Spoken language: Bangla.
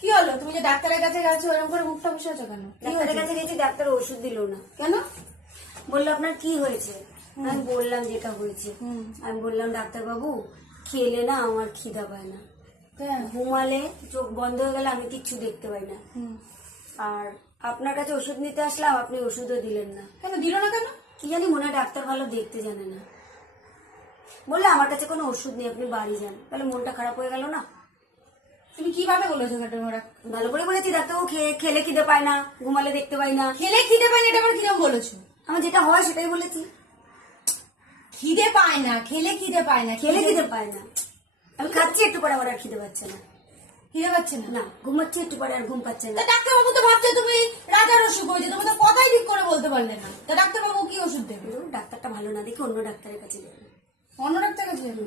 কি হলো? তুমি যে ডাক্তারের কাছে গেছো এরকম করে মুখটা বসে আছো কেন? ডাক্তারের কাছে গেছি, ডাক্তার ওষুধ দিল না। কেন? বললো আপনার কি হয়েছে? আমি বললাম যেটা হয়েছে। আমি বললাম ডাক্তার বাবু, খেলে না আমার খিদা পায় না, ঘুমালে চোখ বন্ধ হয়ে গেলে আমি কিচ্ছু দেখতে পাই না। আর আপনার কাছে ওষুধ নিতে আসলাম, আপনি ওষুধও দিলেন না। কেন দিল না কেন? কি জানি, মনে হয় ডাক্তার ভালো দেখতে জানে না। বললে আমার কাছে কোনো ওষুধ নেই, আপনি বাড়ি যান। তাহলে মনটা খারাপ হয়ে গেল না? তুমি কিভাবে বলেছো ওরা? ভালো করে বলেছি, ডাক্তারবাবু খেলে খিদে পায় না, ঘুমালে দেখতে পাই না। খেলে খিদে পায় না এটা আবার কিরকম বলেছো? আমার যেটা হয় সেটাই বলেছি। খিদে পায় না, খেলে খিদে পায় না, খেলে খিদে পায় না। আমি খাচ্ছি, একটু পরে আমার আর খিদে পাচ্ছে না। খিদে পাচ্ছে না? না, ঘুমাচ্ছি, একটু পরে আর ঘুম পাচ্ছে না। তা ডাক্তারবাবু তো ভাবছে তুমি রাজার অসুখ হয়েছে, তুমি তো কথাই ঠিক করে বলতে পারলে না। তা ডাক্তারবাবু কি ওষুধ দেবে? ডাক্তারটা ভালো না দেখে অন্য ডাক্তারের কাছে যাবে। অন্য ডাক্তার কাছে যাবে?